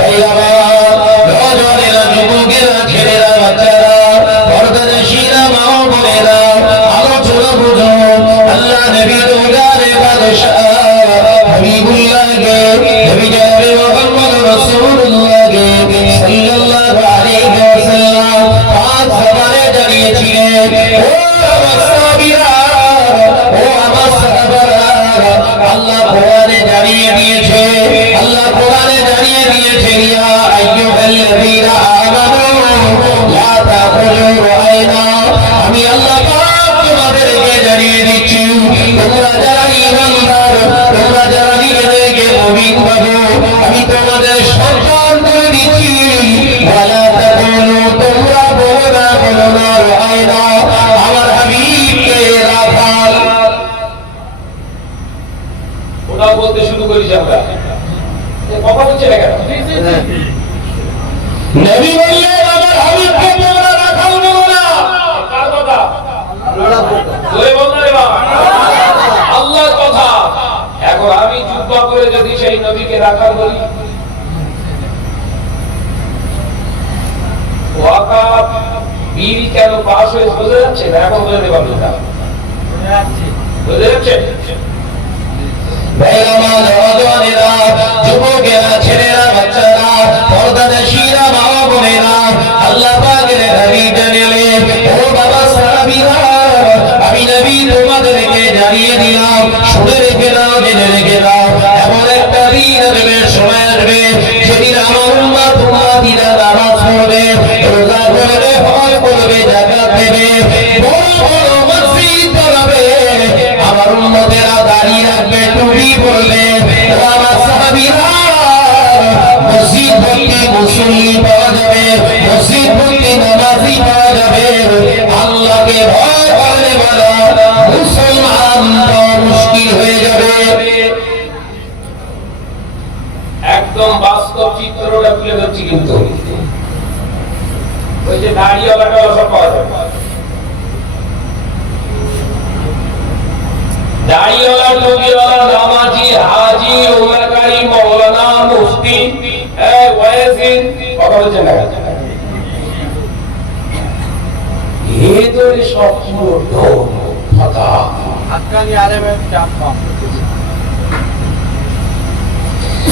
Bye. কেন পাশ হয়ে বোঝা যাচ্ছে না? এখন বোঝা দেবা বোঝা বোঝা যাচ্ছে? আল্লাহ পাকের নবী আমি নবী তোমাদেরকে জানিয়ে দিলাম, শুনে রেখে দাও, জেনে রেখে দাও। আমার উম্মাত উম্মাতিরা নামাজ পড়বে রোজা করবে যাবে মসজিদ ভর্তি পাওয়া যাবে। আল্লাহকে ভয় চিত্রটা তুলে ধরছি কিন্তু। ওই যে দাঁড়িয়েওয়ালাটা সব পাওয়া যাবে দাঁড়িয়েওয়ালা টুপিওয়ালা নামাজি, হাজি ওমরকারী মৌলানা মুফতি এই কথা বলছেন না ভেতরে সব পুরো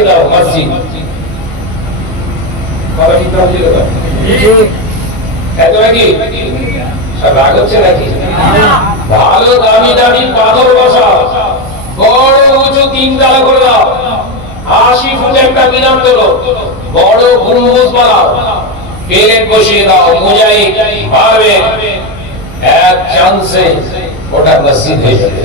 মিনার দাও মসজিদ। কথা ঠিক না বুঝলে এত নাকি? রাগ হচ্ছে নাকি? ভালো দামি দামি পাথর বসা বড় উঁচু তিন তালা করে দাও। আশি ফুট একটা মিনার তোলো। বড় গম্বুজ বানাও। পেরেক বসিয়ে দাও মোজাই পারবে এক চান্সে ওটা মসজিদ হয়ে যাবে।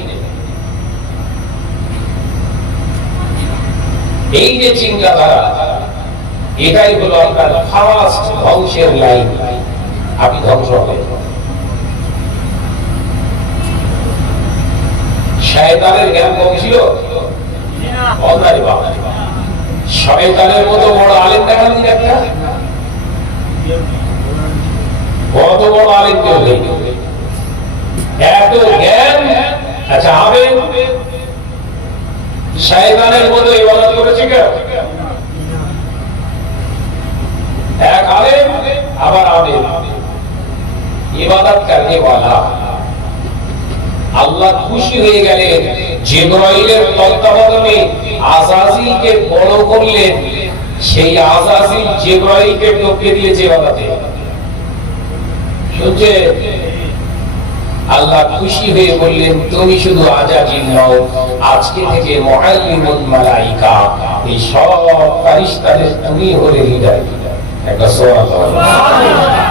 এই যে চিন্তাধারা, এটাই হলো আপনার ফার্স্ট ধ্বংসের লাইন আপনি ধ্বংস হবেন। মতো একটা? বড় এত জ্ঞান আচ্ছা ইবাদত করেছে কেউ এক আলেম আবার আবেন ইবাদত করনে वाला আল্লাহ খুশি হয়ে গেলেন, জিব্রাইলের তত্ত্বাবধানে আজাজিলকে বড় করলেন। সেই আজাজিল জিব্রাইলকে টপকে দিয়েছে বাবাতে শুনছে? আল্লাহ খুশি হয়ে বললেন, তুমি শুধু আজাজিল নও, আজকে থেকে মুআল্লিমুল মালাইকা, এই সব ফেরেশতাদের তুমি হলে লিডার একটা সুবহানাল্লাহ।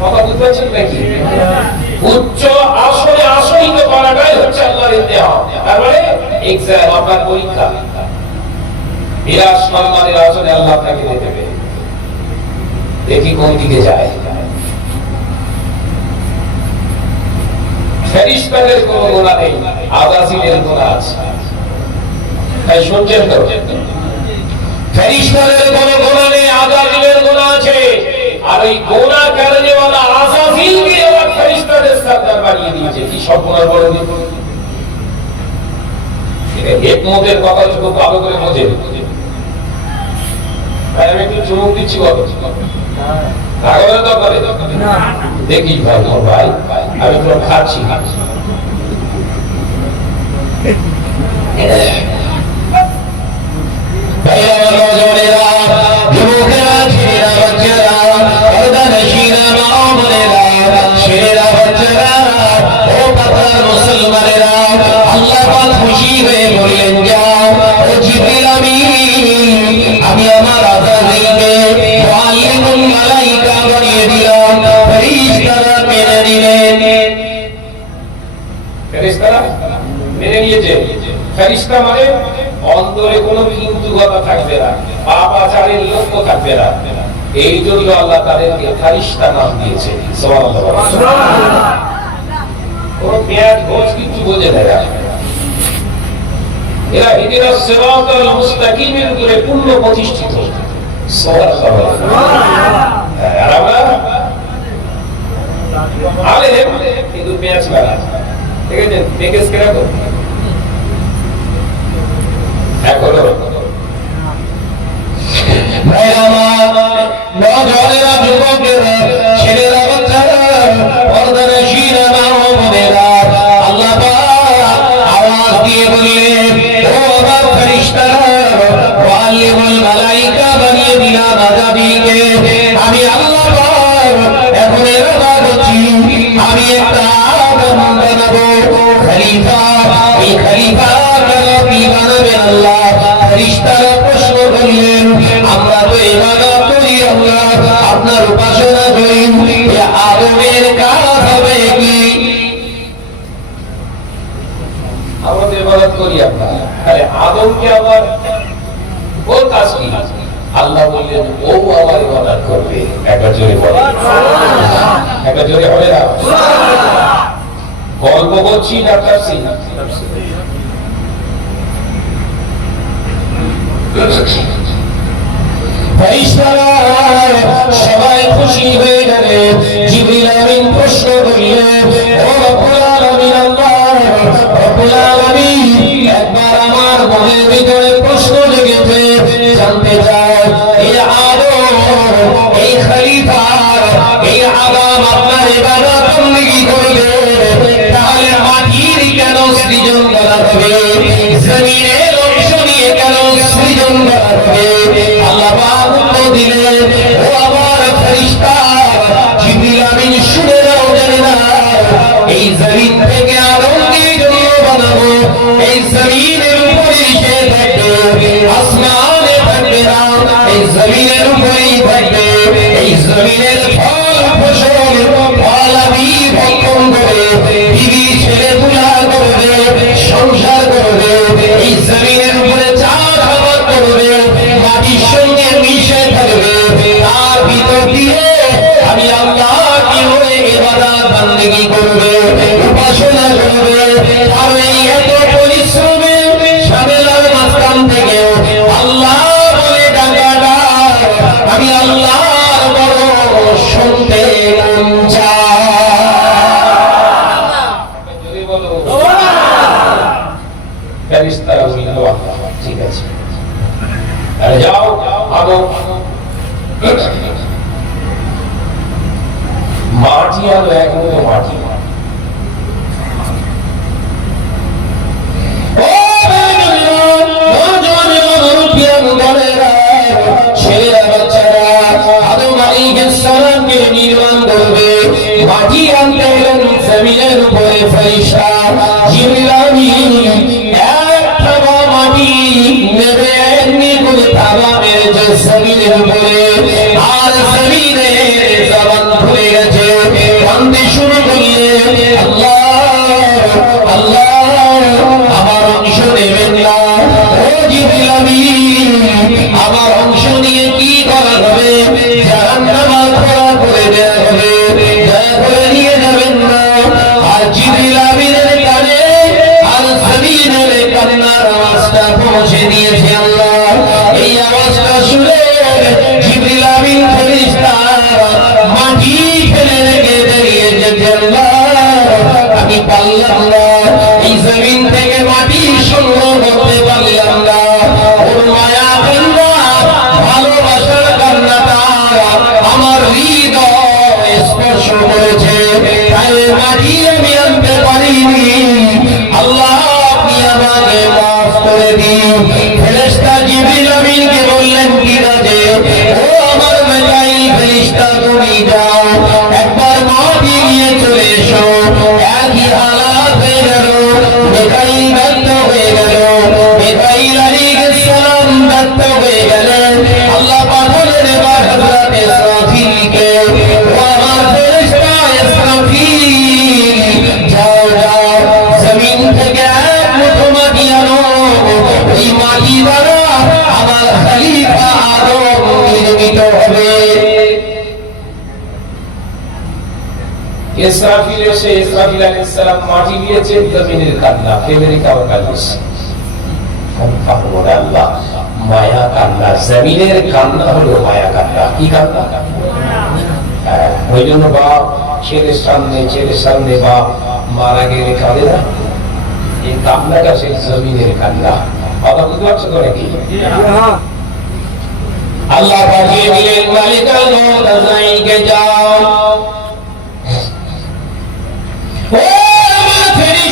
কথা বুঝতে পারছেন নাকি? উচ্চ করাটাই হচ্ছে আল্লাহর ইমতিহান তারপরে এক্সাম আপনার পরীক্ষা। আল্লাহ আপনাকে দেবে। দেখি কোন দিকে যায়। ফেরিস্তাদের কোনো গোনা নেই আদাসিনের গোনা আছে। তাই ফেরিস্তাদের কোনো গোনা নেই আদাসিনের গোনা আছে। আর আসাফিলকে ফেরিস্তাদের সরদার বানিয়ে দিয়েছে। কি একমতের কথা খুব ভালো করে বোঝে। তাই আমি একটু চুমুক দিচ্ছি কত? রাগবের দরকারে দেখিস ভাই মোর ভাই আমি তো খাচ্ছি। ভাইয়া মুসলমানেরা আল্লাহ পাক খুশি হয়ে বললেন যাও ও জিবরিল আমিন আমি আমার আজাদিলকে মুআল্লিমুল মালাইকা বানিয়ে দিলাম। ফেরেশতারা মেনে নিলেন। ফেরেশতারা মেনে নিয়েছে। ফেরেশতা মানে অন্তরে কোনো কিন্তু থাকবে না পাপ আচারের লক্ষ্য থাকবে না। এই জন্য আল্লাহ তাদেরকে ফেরেশতা নাম দিয়েছে। সুবহানাল্লাহ। কোন পেঁয়াজ ভোজ কিছু বোঝে না এরা। এরা হিদিরাস মুস্তাকিমের উপরে পূর্ণ প্রতিষ্ঠিত। হ্যাঁ, আর আমরা? আলেম কিন্তু পেঁয়াজ লাগা ঠিক আছে পেঁয়াজ কেনা এখনও ভাইরা আমার নজরেরা যুবকেরা, ছেলেরা, বাচ্চারা দিয়ে বললেন, ও আমার ফেরেশতারা মুআল্লিমুল মালাইকা বানিয়ে দিলাম আমি আল্লাহ এখন এরাদা খলিফা এই খলিফা কেন কি বানাবেন আল্লাহ? ফেরেশতারা প্রশ্ন করলেন আমরা তো ইবাদত করি আল্লাহ। আপনার উপাসনা করি আদমের কাজ হবে কি? আমাদের ইবাদত করি আমরা তাহলে আদমকে আবার ওর কাজ কি? আল্লাহ বললেন ও আমার ইবাদত করবে। একবার জোরে বলে একবার জোরে হবে না। গল্প করছি না তাফসীর সবাই খুশি হয়ে গেলে জিবরিল আমিন প্রশ্ন করলেন ও রব্বুল আলামিন, আল্লাহ একবার আমার মনের ভিতরে প্রশ্ন জেগেছে জানতে চাই এই এই খলিফা, এই আগাম আপনার ইবাদত বন্দেগী করবে? তাহলে মাটির কেন সৃজন করা হবে? জমিনের অংশ কেন সৃজন করা হবে? আল্লাহ উত্তর দিলেন, ও আমার ফেরেশতা, জিবরিল আমিন শুনে নাও, জানে না এই জমিন থেকে আদমকে জন্য বানাবো। এই জমিনের উপরে সে থাকবে আসমানে না এই জমিনের উপরেই থাকবে, এই জমিনের ফল ফসল ফল আমি ভক্ষণ করে, বিবি ছেলে তুলা করবে, সংসার করবে, এই জমিনের উপরে চাষাবাদ করবে, মাটির সঙ্গে মিশে থাকবে, তার ভিতর দিয়ে আমি আল্লাহ মাটি আনতে এলেন জমিনের উপরে ফেরেশতা। জিবরিল আমিন এক থাবা মাটি নেবে, এমনি করে থাবা মেরেছে জমিনের উপরে। আর জমিনের জবান খুলে গেছে। কান্দতে শুরু আল্লাহ আমার অংশ নিয়ে কি করা হবে তুমি ইসরাফিল এসে ইসরাফিল আলাইহিস মাটি দিয়েছে জমিনের কান্না ফেলে কারও কালিস আল্লাহ? মায়া কান্না, জমিনের কান্না হলো মায়া কান্না। কি কান্না? ওই জন্য বাপ, ছেলের সামনে ছেলের সামনে বাপ, মারা গেলে কাঁদে না? এই কান্নাটা সেই জমিনের কান্না। কথা বুঝতে পারছ তো নাকি? আল্লাহ পাঠিয়ে দিলেন মালিকাল মউত যাও ও আমার ফেরেশতা আজরাইল যাও যাও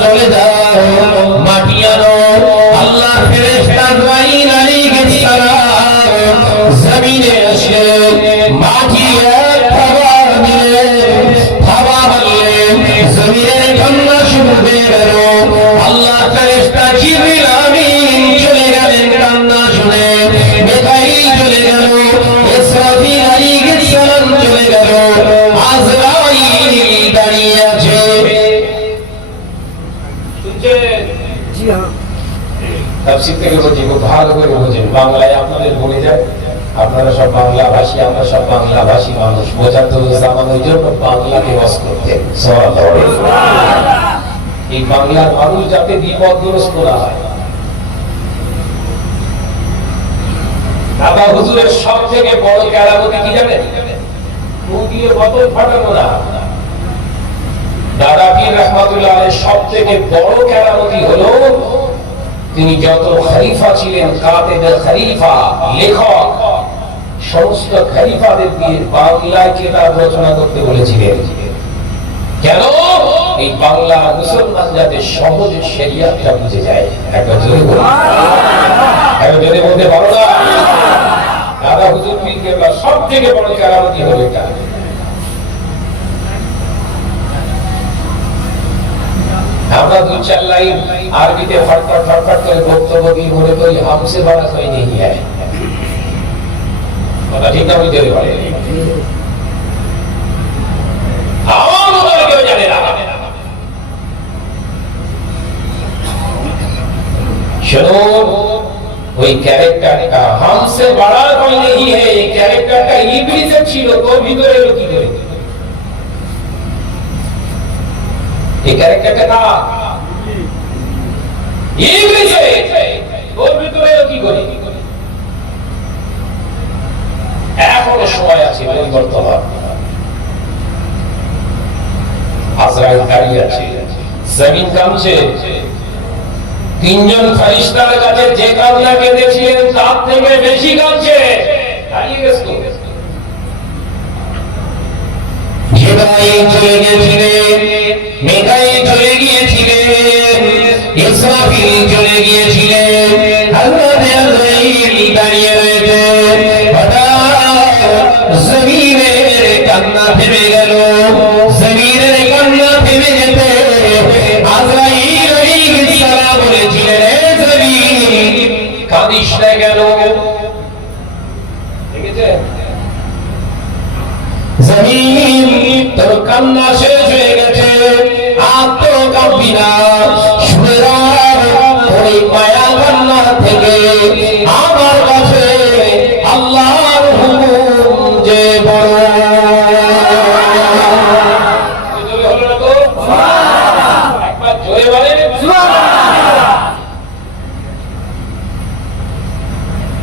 চলে যাও। থেকে বলছি খুব ভালো করে বোঝেন। বাংলায় আপনাদের বলে যায়, আপনারা সব বাংলা ভাষী আমরা সব বাংলা ভাষী মানুষ বোঝাতে জামান ওই জন্য বাংলাকে বস করতে। এই বাংলার মানুষ যাতে বিপদগ্রস্ত না হয়। আবা হুজুরের সব থেকে বড় কেরামতি কি জানেন? দিয়ে বোতল ফাটানো না। দাদা পীর রহমাতুল্লাহ সব থেকে বড় কেরামতি হলো তিনি যত খলিফা ছিলেন কাতেবে খলিফা, লেখক, সমস্ত খলিফাদের দিয়ে বাংলায় কিতাব রচনা করতে বলেছিলেন। কেন? এই বাংলা মুসলমান যাতে সহজে শরিয়াতটা বুঝে যায়। একবার জোরে বলুন। বলতে পারো না? দাদা হুজুর পীর সব থেকে বড় কেরামতি হলো এটা। আমরা দু চার লাইন আরবিতে प्रकट भोक्तभोगी होने को हमसे बड़ा कोई नहीं है कोई कैरेक्टर का हमसे बड़ा कोई नहीं है ये कैरेक्टर का ये भी जब छिलो तो भी तो रेलो ये कैरेक्टर का তিনজন ফেরেশতার কাছে যে কান্না কেঁদেছিলেন, তার থেকে বেশি কাঁদছে। দাঁড়িয়ে গেছে। চলে গিয়েছিলেন, মিকাইল চলে গিয়েছিলেন। ইসরাফিল চলে গিয়েছিলেন। হযরত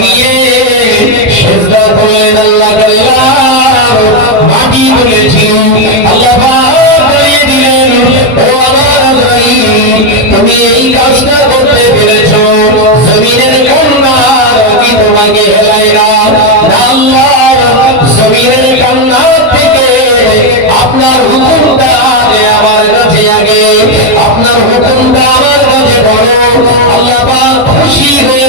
নিয়ে সেজদা করলেন আল্লাহ আল্লাহ মাটি তুলেছি। আল্লাহ করিয়ে দিলেন, ও আমার তুমি এই কাজটা করতে পেরেছ। জমিনের কান্না কি তোমাকে হেলায় না। আল্লাহ, জমিনের কান্না থেকে আপনার হুকুমটা আমার কাছে আগে, আপনার হুকুমটা আমার কাছে বড় আল্লাহ খুশি হয়ে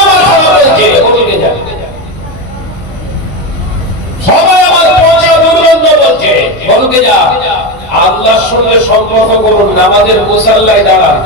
যা। আল্লাহর সঙ্গে সম্পর্ক করুন নামাজের মুসাল্লায় দাঁড়ান।